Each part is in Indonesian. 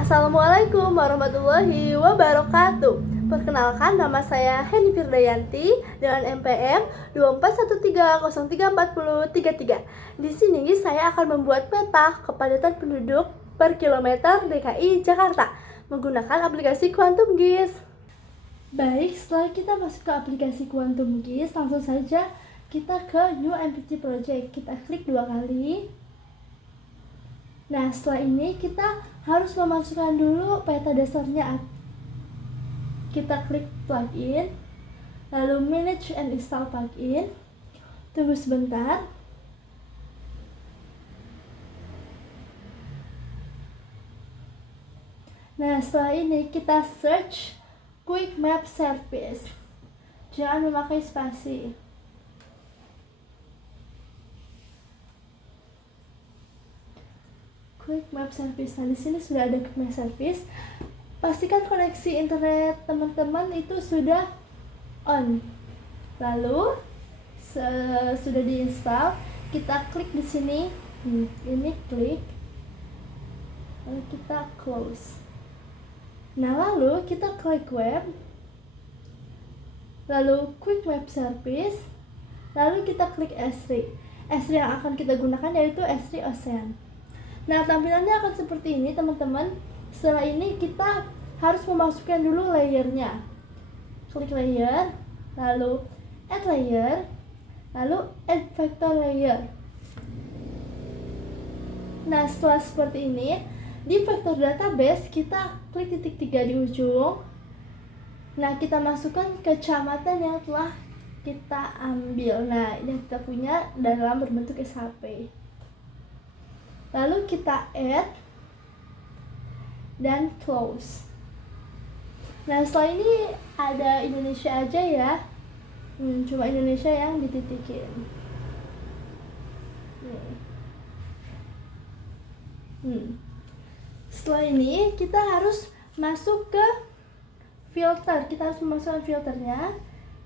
Assalamualaikum warahmatullahi wabarakatuh. Perkenalkan, nama saya Heni Firdayanti dengan NPM 2413034033. Di sini saya akan membuat peta kepadatan penduduk per kilometer DKI Jakarta menggunakan aplikasi Quantum GIS. Baik, setelah kita masuk ke aplikasi Quantum GIS, langsung saja kita ke New MPT Project. Kita klik 2 kali. Nah, setelah ini kita harus memasukkan dulu peta dasarnya. Kita klik plugin, lalu manage and install plugin. Tunggu sebentar. Nah, setelah ini kita search Quick Map Service. Jangan memakai spasi. Quick Map Service. Nah, di sini sudah ada Quick Map Service. Pastikan koneksi internet teman-teman itu sudah on. Lalu sudah diinstal, kita klik di sini. Ini klik. Lalu kita close. Nah, lalu kita klik web. Lalu Quick Map Service. Lalu kita klik S3. S3 yang akan kita gunakan yaitu S3 Ocean. Nah, tampilannya akan seperti ini, teman-teman. Setelah ini kita harus memasukkan dulu layernya. Klik layer, lalu add layer, lalu add vector layer. Nah, setelah seperti ini, di vector database kita klik titik 3 di ujung. Nah, kita masukkan kecamatan yang telah kita ambil. Nah, ini kita punya dalam berbentuk SHP. Lalu kita add dan close. Nah, setelah ini ada Indonesia aja ya. Cuma Indonesia yang dititikin. Setelah ini kita harus masuk ke filter. Kita harus memasukkan filternya.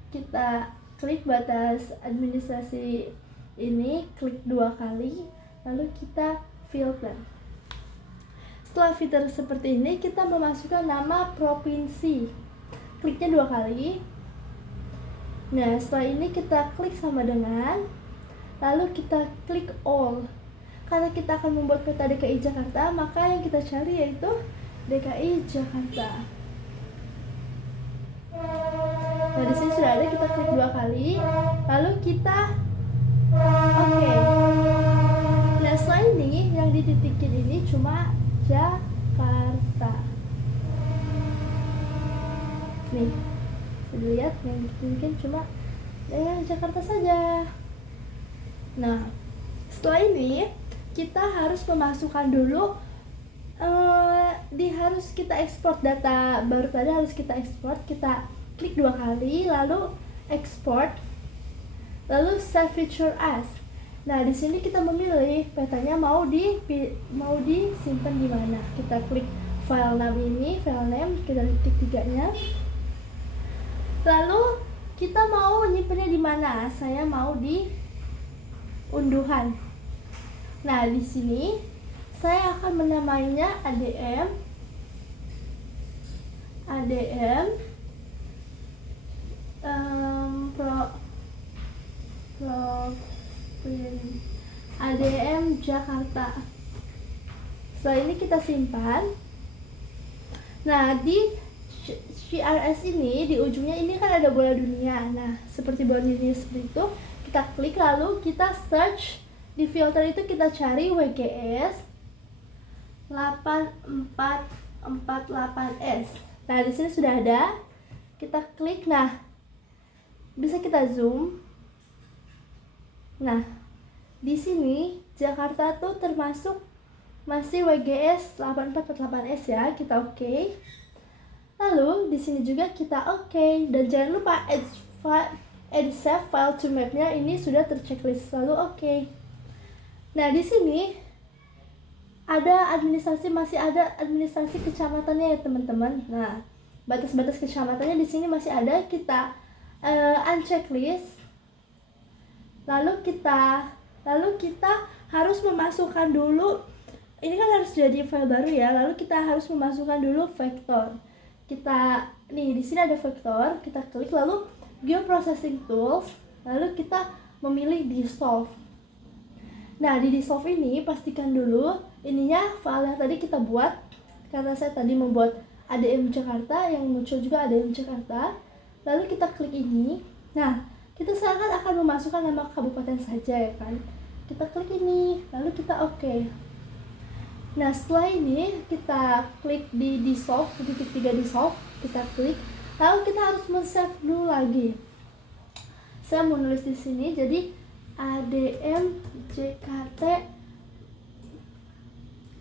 Kita klik batas administrasi ini, klik 2 kali, lalu kita filter. Setelah filter seperti ini, kita memasukkan nama provinsi. Kliknya 2 kali. Nah, setelah ini kita klik sama dengan, lalu kita klik all. Karena kita akan membuat peta DKI Jakarta, maka yang kita cari yaitu DKI Jakarta. Nah, di sini sudah ada, kita klik 2 kali, lalu kita oke. Nah, setelah ini yang dititikin ini cuma Jakarta. Nih, bisa dilihat yang dititikin cuma Jakarta saja. Nah, setelah ini kita harus memasukkan dulu harus kita ekspor data baru tadi, harus kita ekspor. Kita klik 2 kali, lalu export, lalu save feature as. Nah, di sini kita memilih petanya mau disimpan di mana. Kita klik file name ini, file name, kita titik 3-nya. Lalu kita mau menyimpannya di mana? Saya mau di unduhan. Nah, di sini saya akan menamainya ADM ADM Jakarta. Setelah ini kita simpan. Nah, di CRS ini di ujungnya ini kan ada bola dunia. Nah, seperti bola dunia seperti itu, kita klik lalu kita search. Di filter itu kita cari WGS 8448S. Nah, di sini sudah ada. Kita klik. Nah, bisa kita zoom. Nah, di sini Jakarta tuh termasuk masih WGS 8448S ya. Kita oke. Lalu di sini juga kita oke. Dan jangan lupa add save file to map-nya ini sudah terchecklist. Lalu oke. Nah, di sini masih ada administrasi kecamatannya ya, teman-teman. Nah, batas-batas kecamatannya di sini masih ada. Kita unchecklist. Lalu kita harus memasukkan dulu ini kan harus jadi file baru ya, lalu kita harus memasukkan dulu vektor. Kita nih di sini ada vektor, kita klik lalu Geoprocessing Tools, lalu kita memilih Dissolve. Nah di Dissolve ini pastikan dulu ininya file yang tadi kita buat, karena saya tadi membuat ADM Jakarta, yang muncul juga ADM Jakarta. Lalu kita klik ini. Nah kita sekarang akan memasukkan nama kabupaten saja ya kan. Kita klik ini, lalu kita oke. Nah setelah ini kita klik di Dissolve, titik 3 Dissolve, kita klik, lalu kita harus men-save dulu lagi. Saya mau nulis di sini, jadi ADM JKT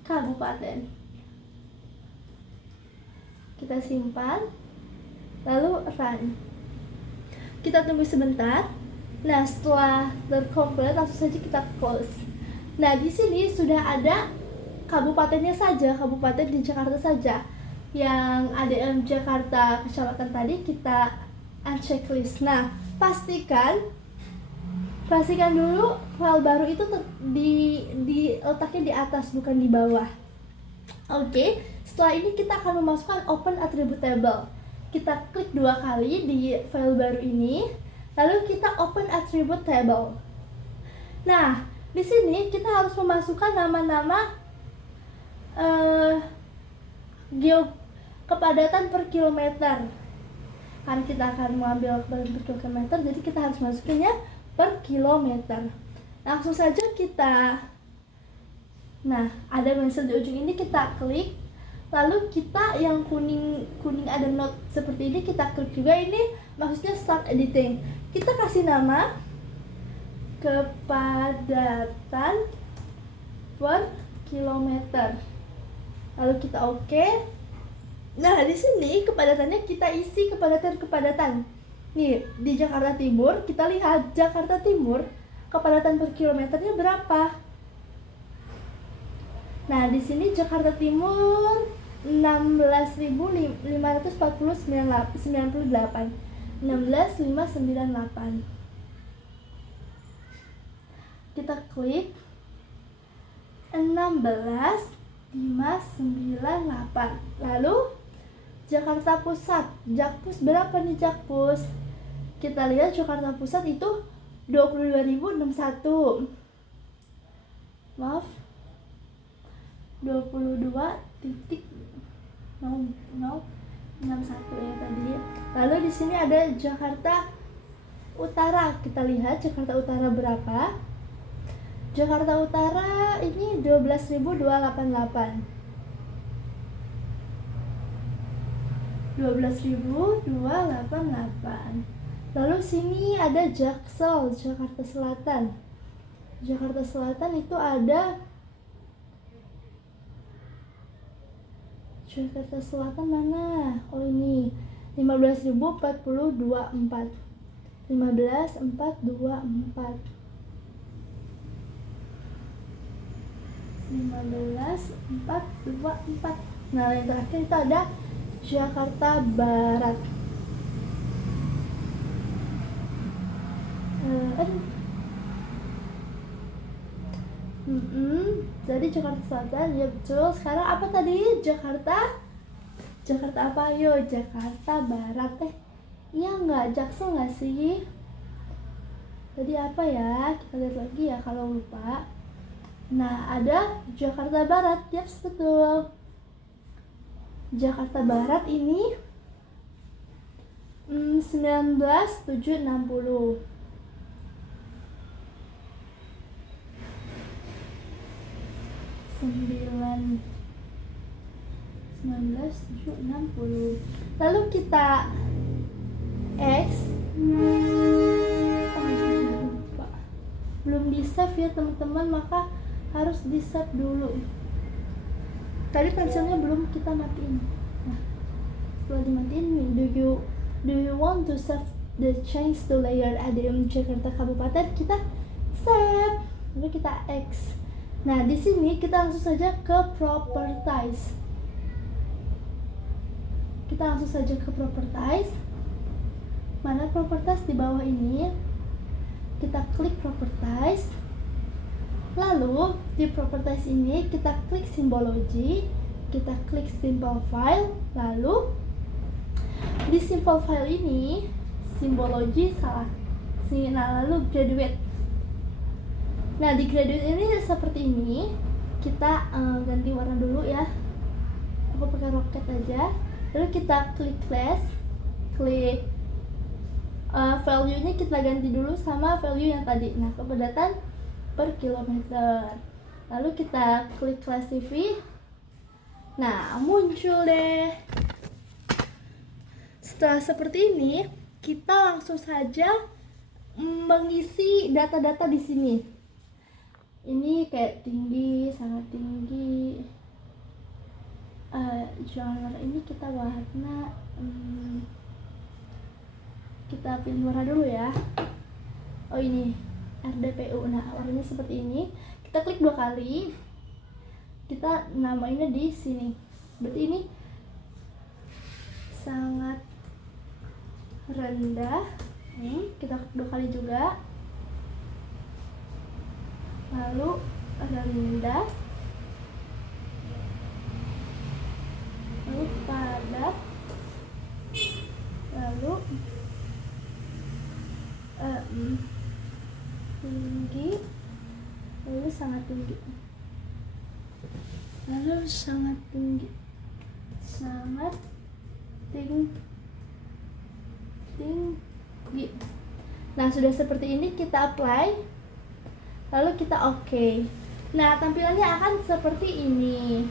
Kabupaten. Kita simpan, lalu run. Kita tunggu sebentar. Nah setelah tercompile langsung saja kita close. Nah di sini sudah ada kabupatennya saja, kabupaten di Jakarta saja. Yang ADM Jakarta kecamatan tadi kita unchecklist. Nah pastikan dulu file baru itu letaknya di atas bukan di bawah. Oke, setelah ini kita akan memasukkan open attribute table. Kita klik 2 kali di file baru ini, lalu kita open attribute table. Nah di sini kita harus memasukkan nama-nama kepadatan per kilometer, karena kita akan mengambil kepadatan per kilometer, jadi kita harus masukinnya per kilometer. Langsung saja kita, nah ada message di ujung ini, kita klik, lalu kita yang kuning ada note seperti ini, kita klik juga. Ini maksudnya start editing. Kita kasih nama kepadatan per kilometer, lalu kita oke. Nah di sini kepadatannya kita isi kepadatan. Nih di Jakarta Timur, kita lihat Jakarta Timur kepadatan per kilometernya berapa. Nah di sini Jakarta Timur 16.598, 16.598. Kita klik 16.598. Lalu Jakarta Pusat, Jakpus berapa nih Jakpus? Kita lihat Jakarta Pusat itu 22.061. Maaf, 22.061 ya tadi. Lalu di sini ada Jakarta Utara. Kita lihat Jakarta Utara berapa? Jakarta Utara ini 12.288. 12.288. Lalu sini ada Jaksel, Jakarta Selatan. Jakarta Selatan itu ada, Jakarta Selatan mana? Oh ini 15.424. 15.424. 15.424. Nah yang terakhir itu ada Jakarta Barat. Jadi Jakarta Selatan, ya betul. Sekarang apa tadi? Jakarta apa? Yo, Jakarta Barat. Iya nggak? Jaksel nggak sih? Jadi apa ya? Kita lihat lagi ya kalau lupa. Nah, ada Jakarta Barat. Yes, betul. Jakarta Barat ini 19.760. 19.760. Lalu kita X. Belum di save ya teman-teman, maka harus di save dulu. Tadi pensilnya belum kita matiin. Nah, setelah dimatiin, do you want to save the change to layer ADM Jakarta Kabupaten? Kita save, lalu kita X. Nah di sini kita langsung saja ke properties. Mana properties? Di bawah ini kita klik properties, Lalu di properties ini kita klik symbology, kita klik simple file, lalu di simple file ini symbology salah. Nah, lalu graduate. Nah, di graduate ini seperti ini. Kita ganti warna dulu ya. Aku pakai roket aja. Lalu kita klik class, klik value-nya kita ganti dulu sama value yang tadi. Nah, kepadatan per kilometer. Lalu kita klik classify. Nah, muncul deh. Setelah seperti ini, kita langsung saja mengisi data-data di sini. Ini kayak tinggi, sangat tinggi. Genre ini kita warna, kita pilih warna dulu ya. Oh, ini RDPU. Nah, warnanya seperti ini. Kita klik 2 kali. Kita namainnya di sini. Berarti ini sangat rendah. Kita klik 2 kali juga. Lalu rendah. Lalu padat. Lalu tinggi. Lalu sangat tinggi. Lalu sangat tinggi. Sangat tinggi. Nah, sudah seperti ini kita apply, lalu kita oke. Nah, tampilannya akan seperti ini.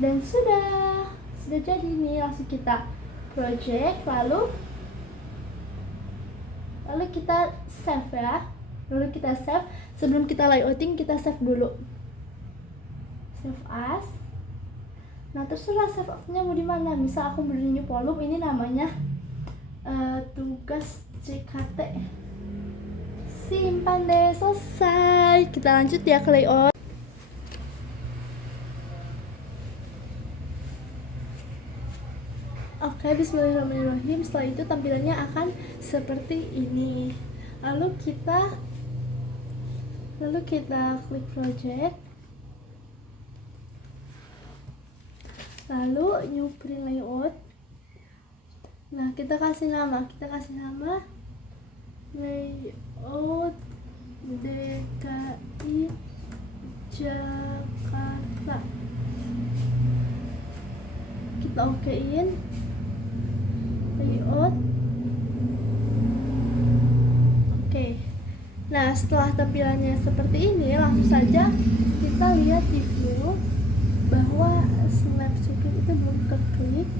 Dan sudah jadi nih. Langsung kita project, lalu kita save ya. Lalu kita save. Sebelum kita layouting, kita save dulu. Save as. Nah, terserah save as-nya mau di mana. Misal aku beri new volume, ini namanya tugas JKT. Simpan deh, selesai. Kita lanjut ya ke layout. Oke, bismillahirrahmanirrahim. Setelah itu tampilannya akan seperti ini. Lalu kita klik project. Lalu new print layout. Nah, kita kasih nama layout DKI Jakarta. Kita okein layout. Oke. Nah, setelah tampilannya seperti ini, langsung saja kita lihat di view bahwa snapshot itu belum keklik.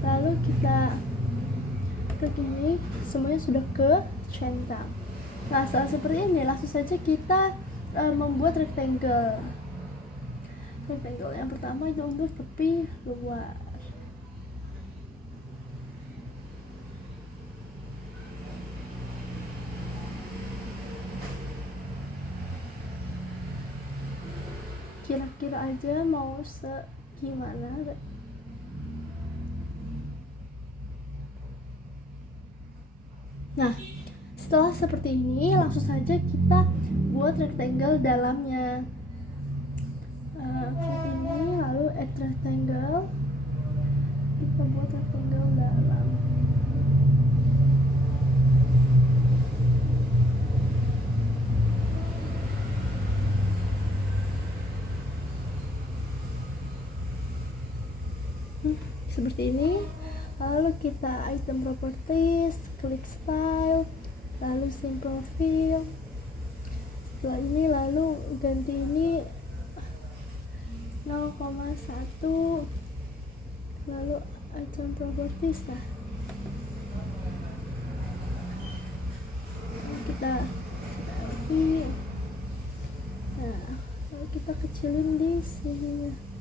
Lalu kita klik ini, semuanya sudah ke centang. Nah, setelah seperti ini, langsung saja kita membuat rectangle. Rectangle yang pertama itu untuk tepi luar. Kira-kira aja mau segimana. Nah, setelah seperti ini, langsung saja kita buat rectangle dalamnya. Klik ini, lalu add rectangle. Kita buat rectangle dalam. Seperti ini. Lalu kita item properties, klik style, lalu simple fill. Setelah ini lalu ganti ini 0,1, lalu item properties. Nah, kita ini, nah, lalu kita kecilin di sini.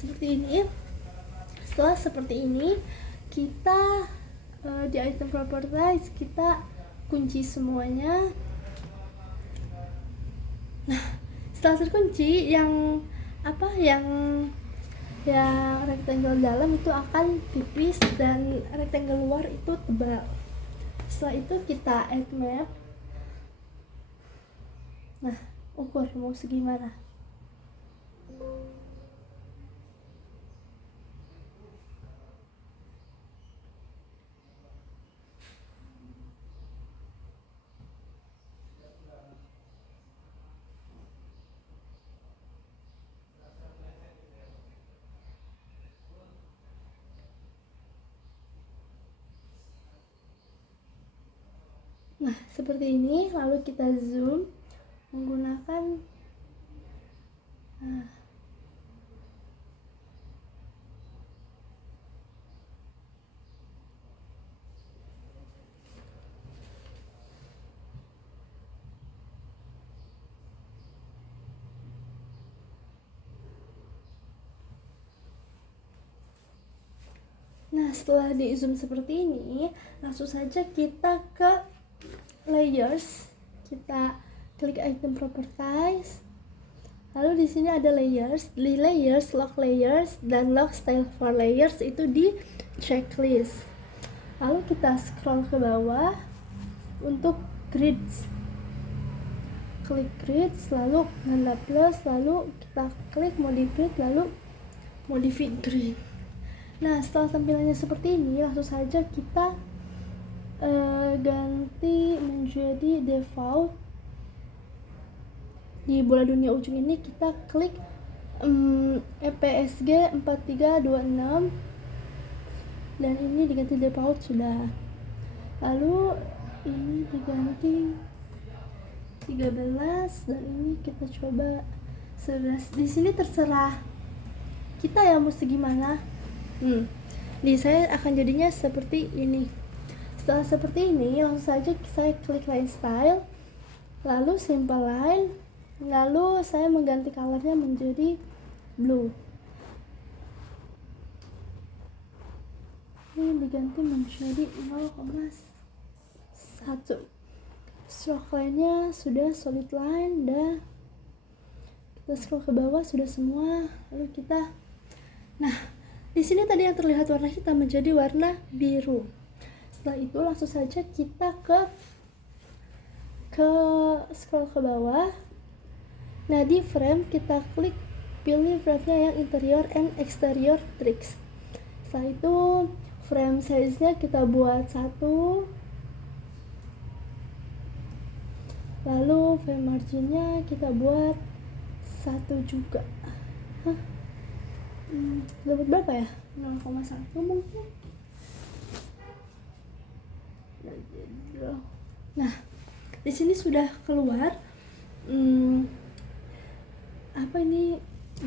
Seperti ini. Setelah seperti ini, kita di item properties kita kunci semuanya. Nah, setelah terkunci, yang rectangle dalam itu akan tipis dan rectangle luar itu tebal. Setelah itu kita add map. Nah, ukur mau segimana. Nah, seperti ini. Lalu kita zoom menggunakan Nah, setelah di zoom seperti ini, langsung saja kita ke layers. Kita klik item properties. Lalu di sini ada layers. Di layers, lock layers dan lock style for layers itu di checklist. Lalu kita scroll ke bawah untuk grids. Klik grids, lalu tanda plus, lalu kita klik modify grid, lalu modify grid. Nah, setelah tampilannya seperti ini, langsung saja kita ganti menjadi default. Di bola dunia ujung ini kita klik EPSG 4326 dan ini diganti default sudah. Lalu ini diganti 13 dan ini kita coba 11. Di sini terserah kita ya mesti gimana. Di saya akan jadinya seperti ini. Setelah seperti ini, langsung saja saya klik line style, lalu simple line, lalu saya mengganti colornya menjadi blue. Ini diganti menjadi 0,1. Stroke line-nya sudah solid line, dan kita scroll ke bawah sudah semua. Lalu kita, di sini tadi yang terlihat warna hitam menjadi warna biru. Setelah itu langsung saja kita ke scroll ke bawah. Nah, di frame kita klik pilih frame-nya yang interior and exterior tricks. Setelah itu frame size-nya kita buat 1. Lalu frame margin-nya kita buat 1 juga. Dapat berapa ya? 0,1 mungkin. Nah, di sini sudah keluar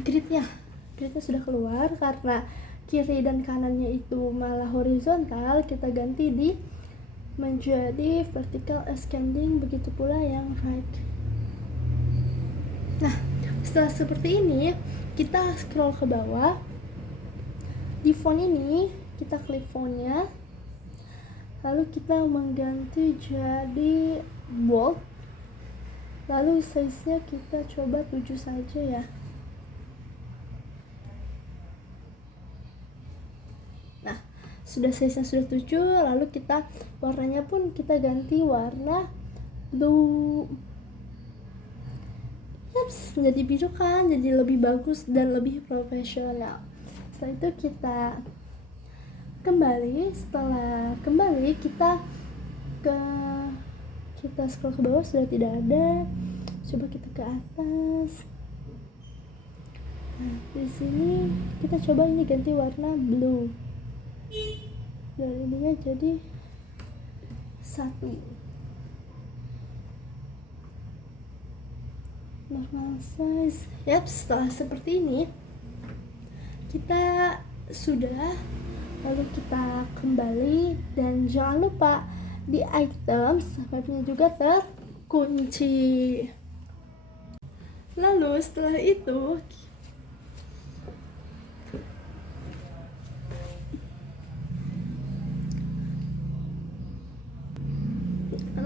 gridnya sudah keluar. Karena kiri dan kanannya itu malah horizontal, kita ganti di menjadi vertical ascending, begitu pula yang right. Nah, setelah seperti ini, kita scroll ke bawah. Di font ini kita klik fontnya, lalu kita mengganti jadi bold, lalu size-nya kita coba 7 saja ya. Nah, sudah size-nya sudah 7, lalu kita warnanya pun kita ganti warna blue. Menjadi biru kan, jadi lebih bagus dan lebih profesional. Setelah itu kita kembali. Setelah kembali kita scroll ke bawah, sudah tidak ada. Coba kita ke atas. Nah, di sini kita coba ini ganti warna blue. Dan ininya jadi 1. Normal size. Setelah seperti ini kita sudah. Lalu kita kembali dan jangan lupa di items mapnya juga terkunci. Lalu setelah itu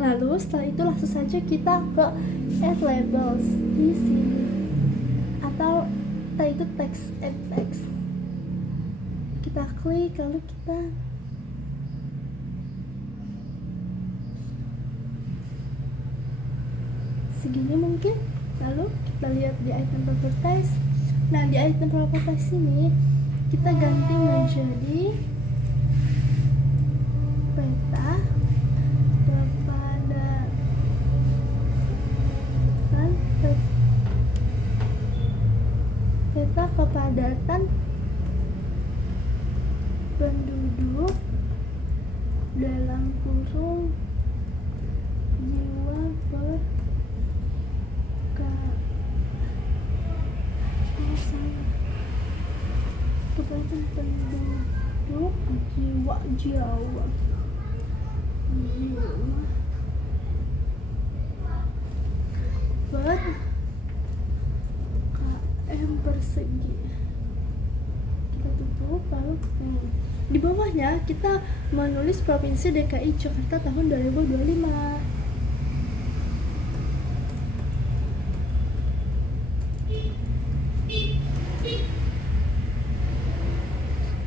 Lalu setelah itu langsung saja kita ke add labels di sini, atau itu text, add text. Kita klik, lalu kita segini mungkin. Lalu kita lihat di item properties. Nah, di item properties ini kita ganti menjadi peta kepadatan penduduk dalam kurung jiwa per kepadatan penduduk jiwa per km persegi. Kita tutup, lalu di bawahnya kita menulis Provinsi DKI Jakarta tahun 2025.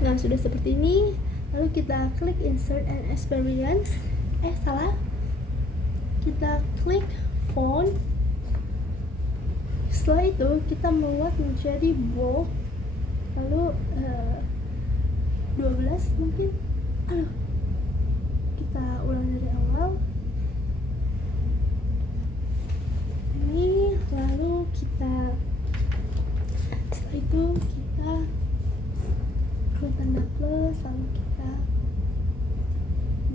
Nah, sudah seperti ini. Lalu kita klik insert and experience. Kita klik font. Setelah itu kita membuat menjadi bold. Lalu 12 mungkin. Kita ulang dari awal. Ini, lalu kita setelah itu kita klik tanda plus, lalu kita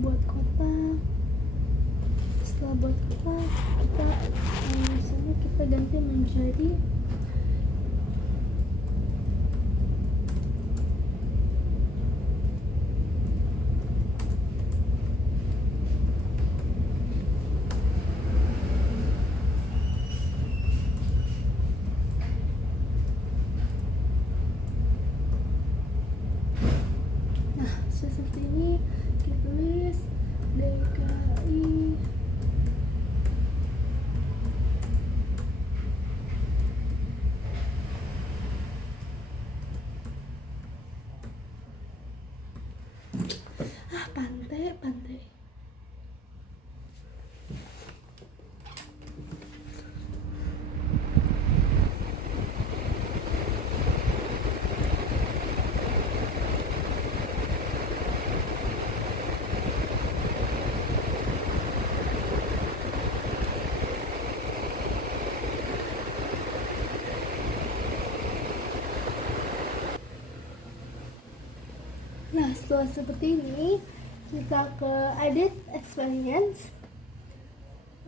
buat kotak. Setelah buat kotak, kita misalnya kita ganti menjadi seperti ini. Kita tulis DKI pantai. Nah, setelah seperti ini, kita ke edit experience.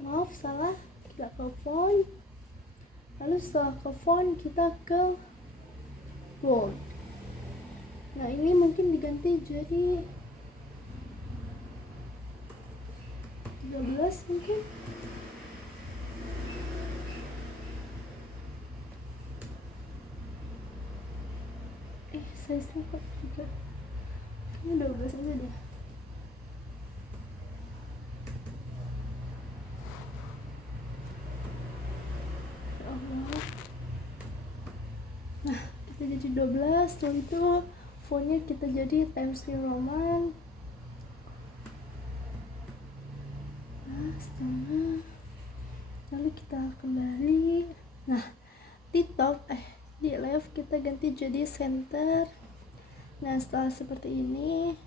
Maaf, salah. Kita ke font. Lalu setelah ke font, kita ke bold. Nah, ini mungkin diganti jadi 13 mungkin. Size-nya kok juga. Ini 12 aja deh. Ya Allah. Nah, kita jadi 12. Setelah itu fontnya kita jadi Times New Roman. Nah, setengah. Lalu kita kembali. Nah, di top di left kita ganti jadi center. Nah, setelah seperti ini,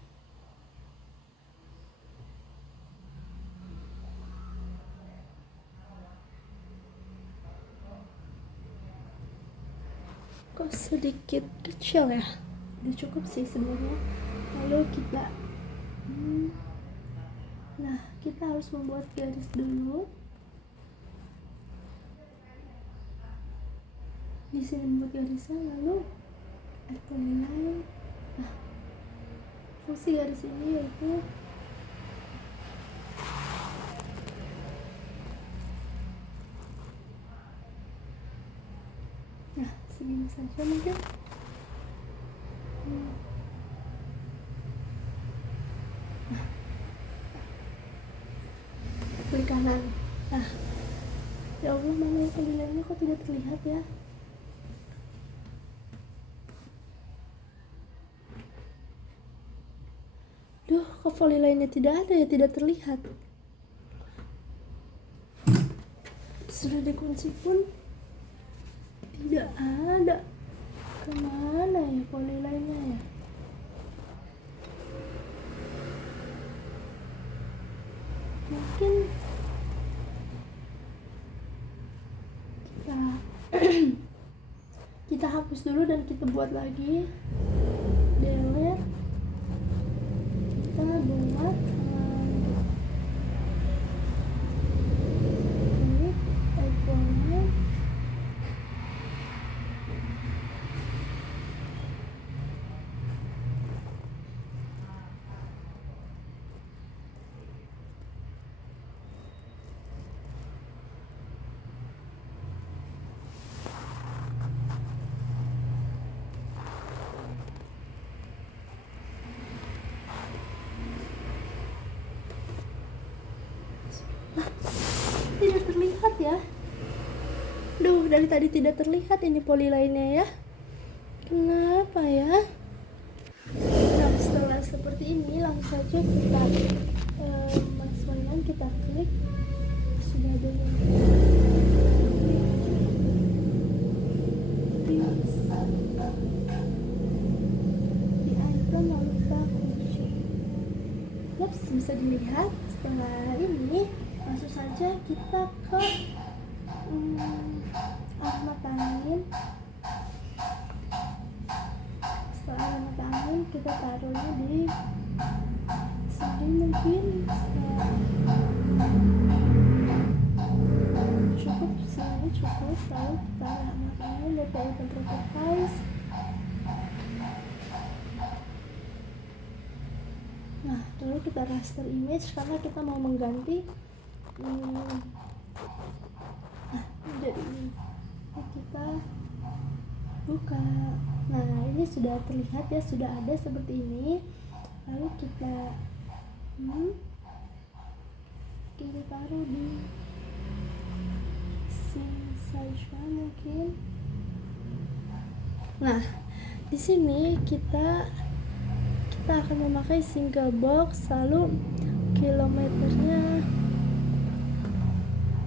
kok sedikit kecil ya? Udah cukup sih sebenarnya. Lalu kita nah, kita harus membuat garis dulu. Di sini membuat garisnya, lalu outline. Nah, fungsi garis ini yaitu segini saja mungkin. Klik kanan. Nah, ya Allah, mana polyline-nya kok tidak terlihat ya? Duh, kok polyline-nya tidak ada ya, tidak terlihat. Sudah dikunci pun tidak ada. Kemana ya polyline-nya ya? Mungkin kita hapus dulu dan kita buat lagi. Delete. Kita buat klik ikonnya. Tidak terlihat ya. Duh, dari tadi tidak terlihat ini polyline-nya ya. Kenapa ya? Nah, setelah seperti ini langsung saja kita masukkan, kita klik. Sudah ada di item, lalu kita kunci. Ups, bisa dilihat setelah ini langsung saja kita ke alamat angin. Setelah alamat angin kita taruhnya di sini, mungkin cukup sini, cukup. Lalu kita alamat angin dari enterprise. Nah, lalu kita raster image karena kita mau mengganti. Nah, jadi ini kita buka. Nah, ini sudah terlihat ya, sudah ada seperti ini. Lalu kita kita taruh di sini saja mungkin. Nah, di sini kita akan memakai single box, lalu kilometernya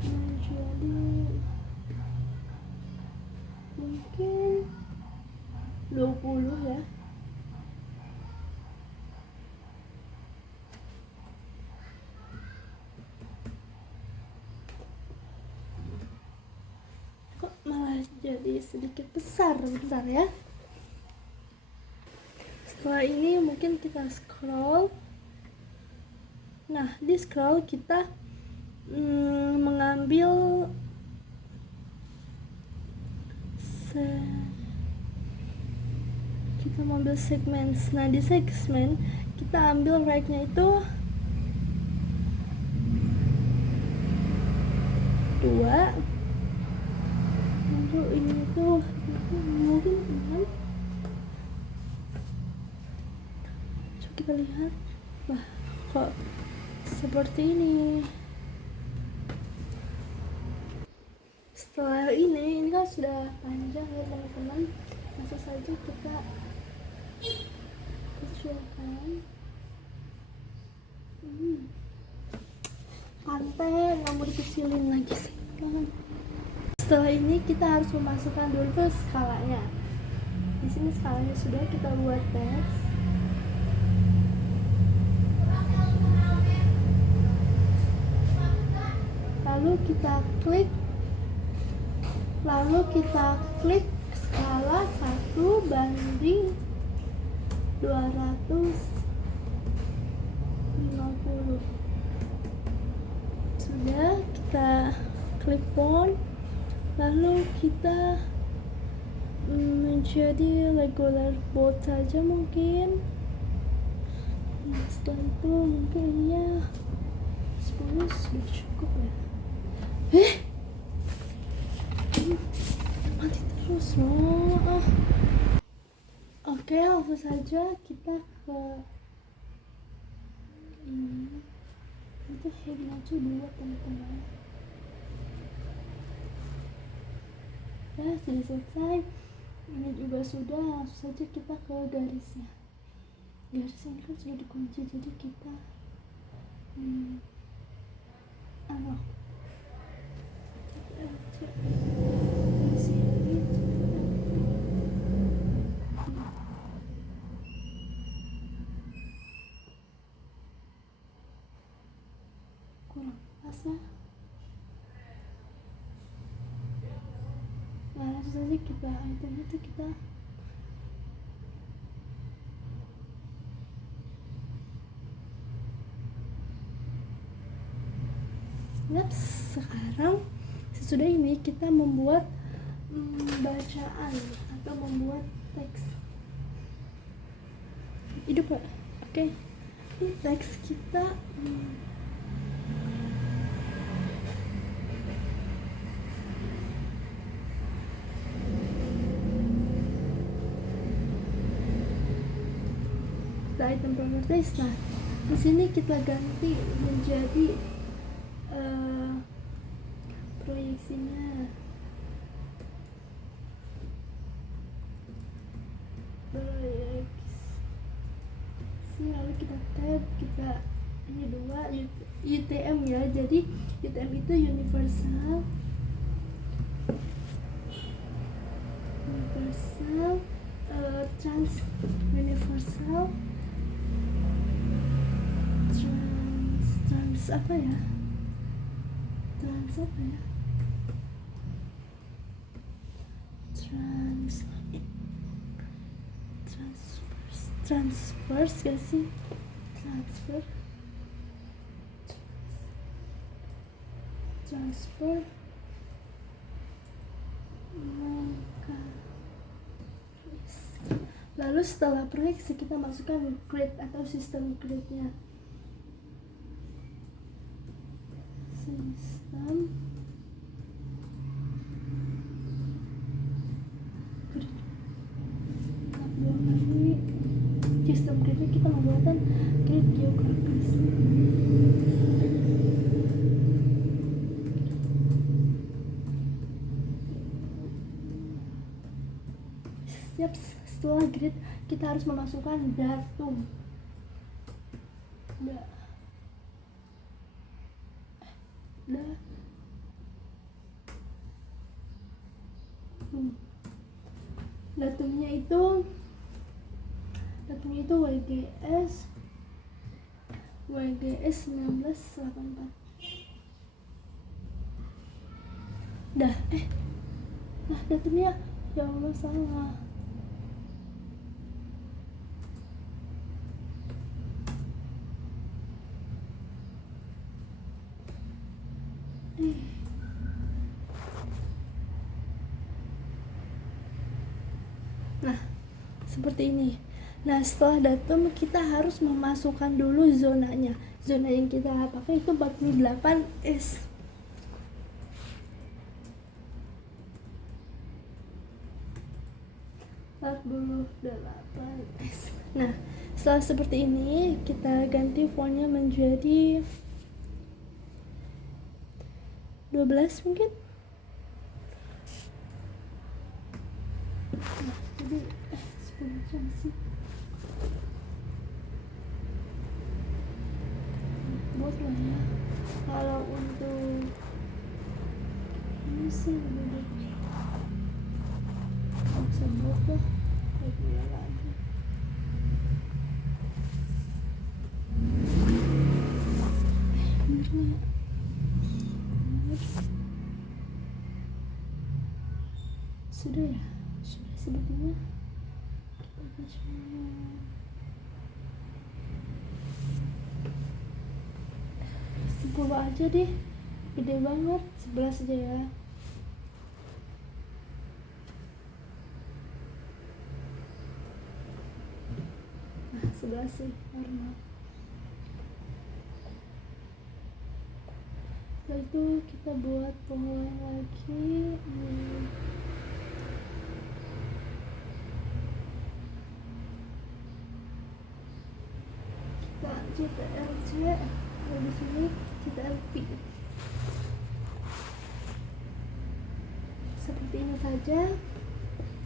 menjadi mungkin 20 ya. Kok malah jadi sedikit besar, bentar ya. Setelah ini mungkin kita scroll. Nah, di scroll kita mengambil segmen. Nah, di segmen kita ambil right-nya itu 2. Lalu ini itu mungkin 6. Kita lihat, wah, kok seperti ini. Setelah ini kan sudah panjang ya teman-teman, langsung saja kita kecilkan. Pantai nggak mau dikecilin lagi sih. Setelah ini kita harus memasukkan dulu ke skalanya. Di sini skalanya sudah kita buat teks. Lalu kita klik skala 1:250. Sudah, kita klik font, lalu kita menjadi regular bold saja mungkin. Nah, setelah itu mungkin ininya 10 sudah cukup ya. Mati terus loh. Oke, langsung saja kita ke ini. Itu Hignacu 2 teman-teman. Sudah selesai. Ini juga sudah, langsung saja kita ke garisnya. Garisnya ini kan sudah dikunci, jadi kita kurang pas ya. Nah, langsung saja kita item itu kita sekarang sesudah ini kita membuat bacaan atau membuat teks hidup Pak. Oke. Ini teks kita item properties. Nah, di sini kita ganti menjadi proyeksinya. Proyeksi, lalu kita tab, kita ini 2 UTM ya. Jadi UTM itu universal trans apa ya? Transfers gak sih? Transfer lalu setelah proyeksi kita masukkan grade atau sistem grade-nya. Sistem grade kita membuatkan grade geografis. Setelah grade kita harus memasukkan datum. Datumnya itu WGS 1984. Datumnya ya Allah salah. Nah, seperti ini. Nah, setelah datum kita harus memasukkan dulu zonanya. Zona yang kita pakai itu 48S. Nah, setelah seperti ini kita ganti fontnya menjadi 12 mungkin. Nah, jadi 10 sih. Buat lah ya. Kalau untuk ini sih udah bisa buat lah. Kayak lagi. Bener nih. Sudah ya? Sudah sebetulnya. Kita baca. Coba aja deh, gede banget, 11 aja ya. Nah, 11 sih normal. Setelah itu kita buat pola lagi. Kita CTRL-C di sini kita repeat seperti ini saja.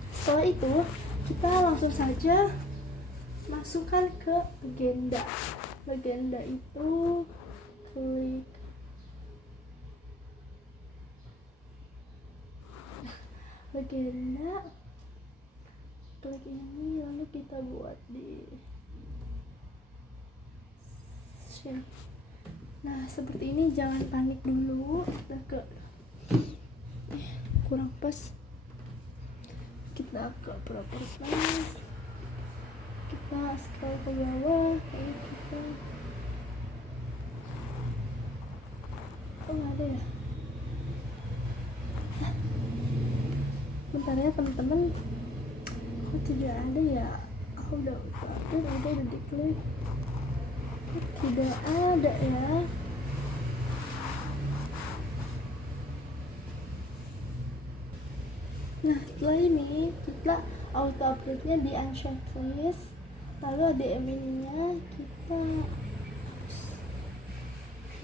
Setelah itu kita langsung saja masukkan ke legenda. Legenda itu klik legenda, klik ini, lalu kita buat di share. Nah seperti ini, jangan panik dulu, kita ke kurang pas, kita ke properties, kita scroll ke bawah, lalu kita nggak ada ya, bentar ya teman-teman, kok tidak ada ya, aku udah diklik, tidak ada ya. Nah setelah ini kita auto uploadnya di uncheck list, lalu ada ininya, kita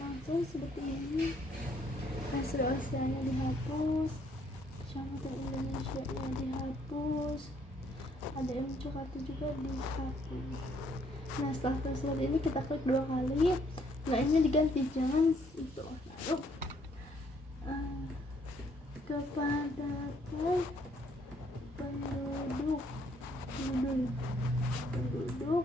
langsung seperti ini, hasil Asianya dihapus, Cantik Indonesia nya dihapus, ada yang Jakarta juga dihapus. Nah setelah tersebut ini kita klik 2 kali, nah ini diganti, jangan itu, lalu kepadatan penduduk dua.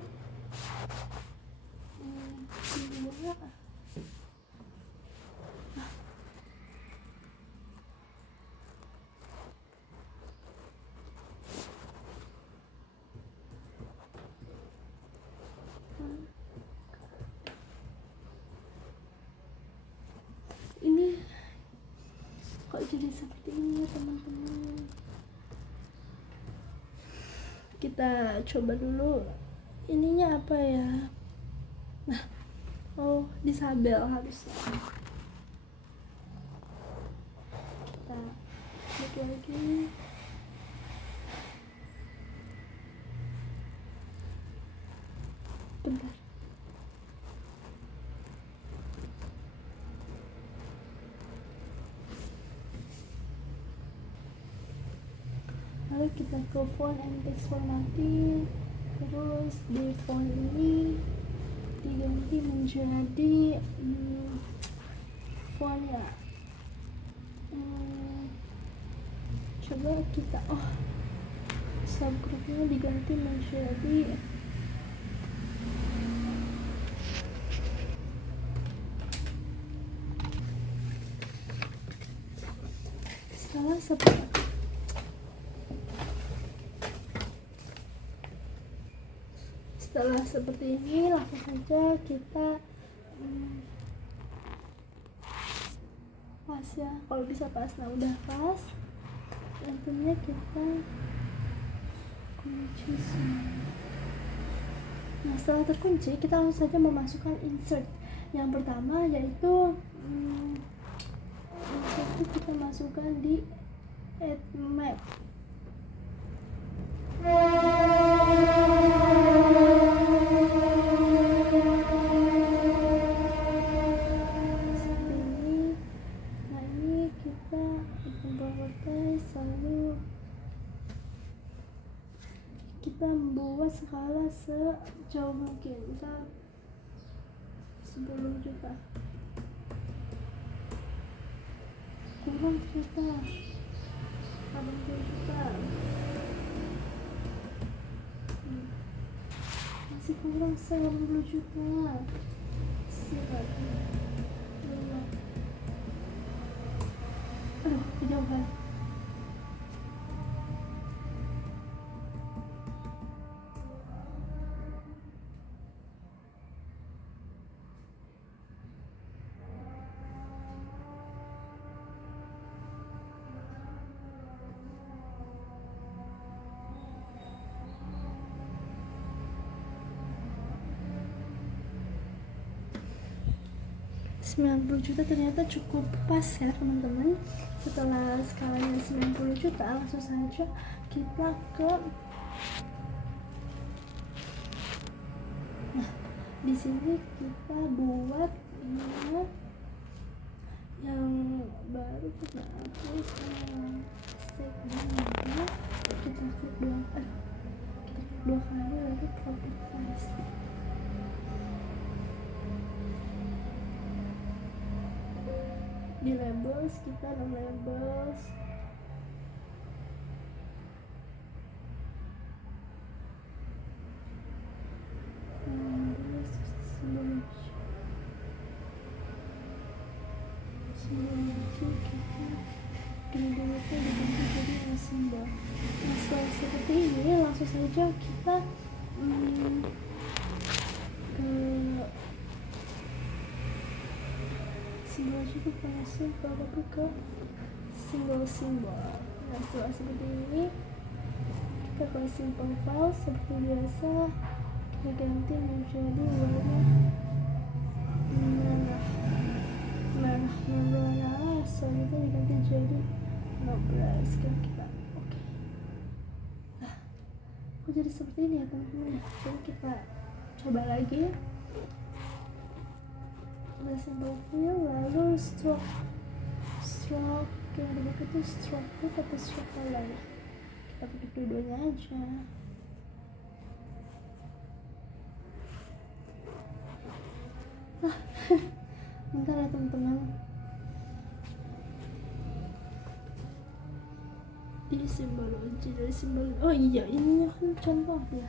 Ini kok jadi seperti ini ya teman-teman, kita coba dulu ininya apa ya. Nah disabel harusnya, kita klik lagi, bentar. Lalu kita ke font and text formatting, terus di font ini diganti menjadi font ya, coba kita subgroupnya diganti menjadi setelah seperti ini, langsung saja kita pas ya, kalau bisa pas. Nah udah pas, tentunya kita kunci semua. Nah setelah terkunci, kita langsung saja memasukkan insert. Yang pertama yaitu insert itu kita masukkan di add map. Kita membuat skala sejauh mungkin, kita 10 juta kurang, kita 80 juta masih kurang, 90 juta kejauhan. $90 juta ternyata cukup pas ya teman-teman. Setelah skalanya 90 juta, langsung saja kita ke di sini kita buat ini yang baru kita hapus segmennya, kita klik dua kali lalu properties. Di labels kita no labels, simbol. Nah, setelah seperti ini langsung saja kita ke simbol cukup karena simpel, tapi ke simbol-simbol. Nah, setelah seperti ini kita ke simple file seperti biasa, kita ganti menjadi warna merah, selanjutnya diganti jadi 15. Kita oke. Nah, kok jadi seperti ini ya teman-teman ya. Jadi kita coba lagi. Kita simple fill, lalu stroke yang dibuka itu stroke hook atau stroke color. Kita pakai dua-duanya aja. Bentar ya teman-teman. Di simbologi, dari simbol, oh iya ini kan contoh ya,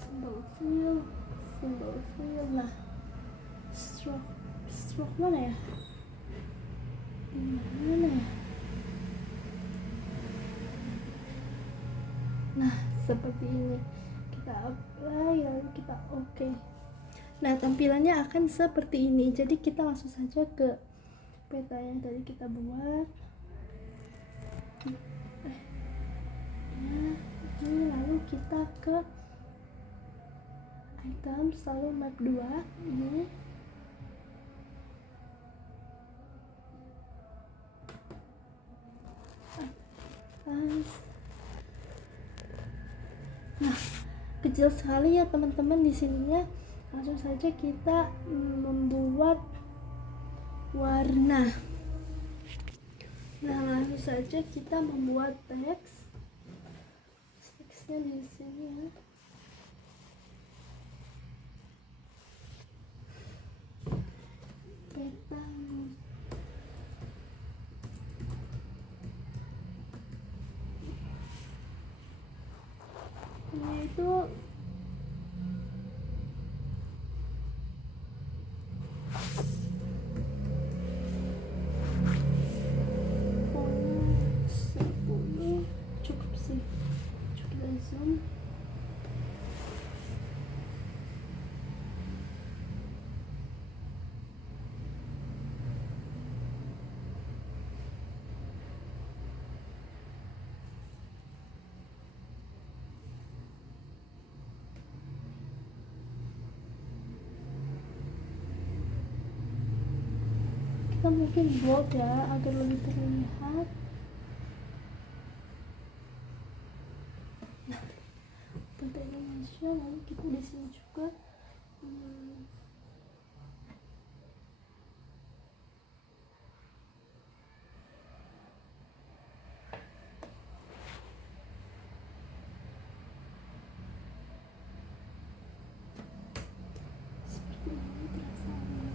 simbol fill. Nah, stroke mana ya, mana ya. Nah, seperti ini kita apply, lalu kita oke. Nah, tampilannya akan seperti ini. Jadi kita langsung saja ke peta yang tadi kita buat. Ini lalu kita ke item, lalu map 2 ini. Nah, kecil sekali ya teman-teman di sininya. Langsung saja kita membuat warna. Nah, langsung saja kita membuat teks. Teksnya di sini ya. Peta. Ini itu kita mungkin bold ya agar lebih terlihat. Nah, untuk Indonesia, lalu kita di sini juga seperti ini perasaannya.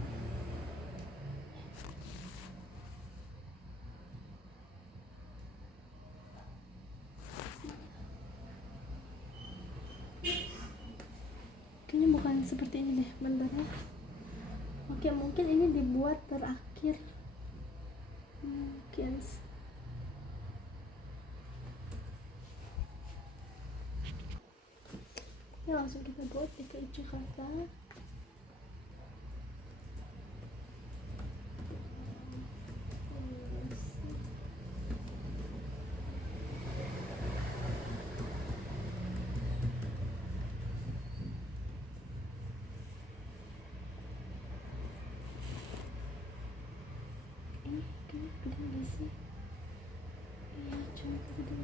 Kayaknya bukan seperti ini deh, bentar ya. Oke, mungkin ini dibuat terakhir. Mungkin ini langsung kita buat DKI Jakarta. Ini kayaknya gede nggak sih? Iya, cuma gede.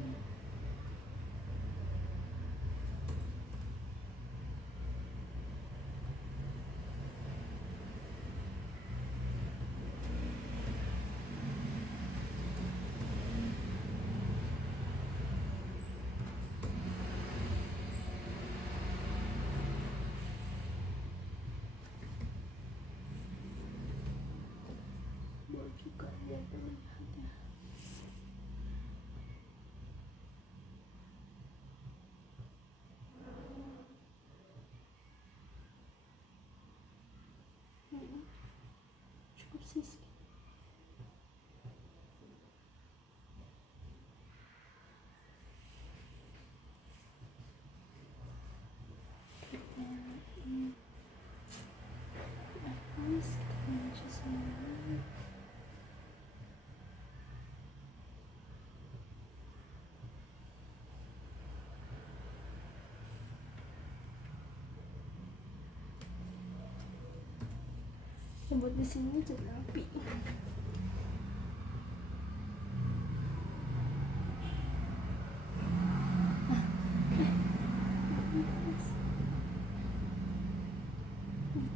buat di sini jadi api.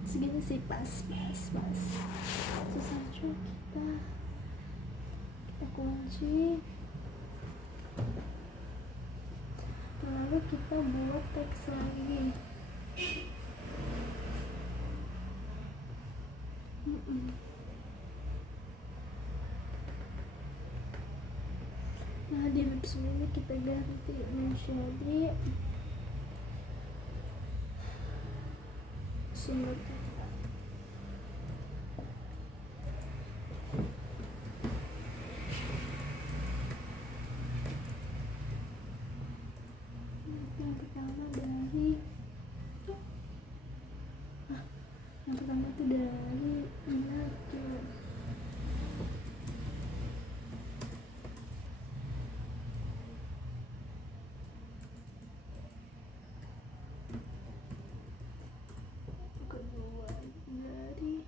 Segini sih pas. Susah juga kita kunci, lalu kita buat teks lagi. Nah, di web ini kita ganti menjadi sumber kata. Yang pertama itu dari Inaki. Kedua dari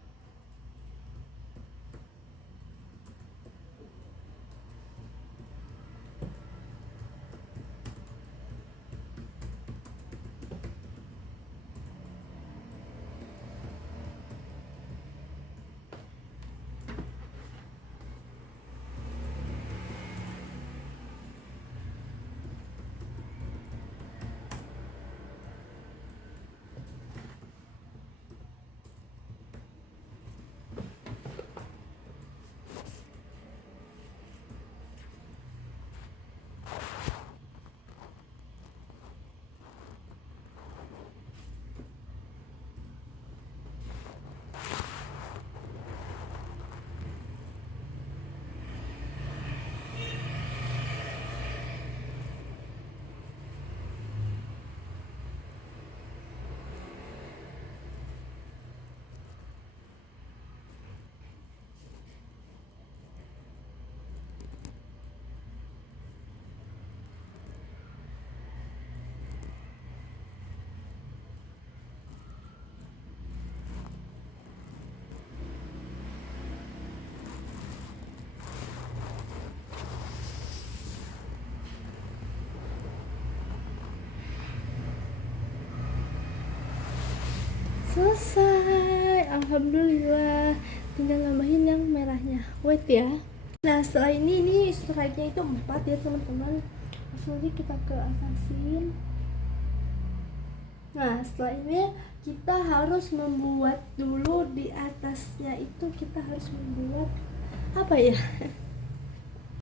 selesai. Alhamdulillah, tinggal nambahin yang merahnya. Wait ya. Nah, setelah ini slide-nya itu 4 ya teman-teman. Langsung aja kita ke atasin. Nah, setelah ini kita harus membuat dulu di atasnya itu, kita harus membuat apa ya?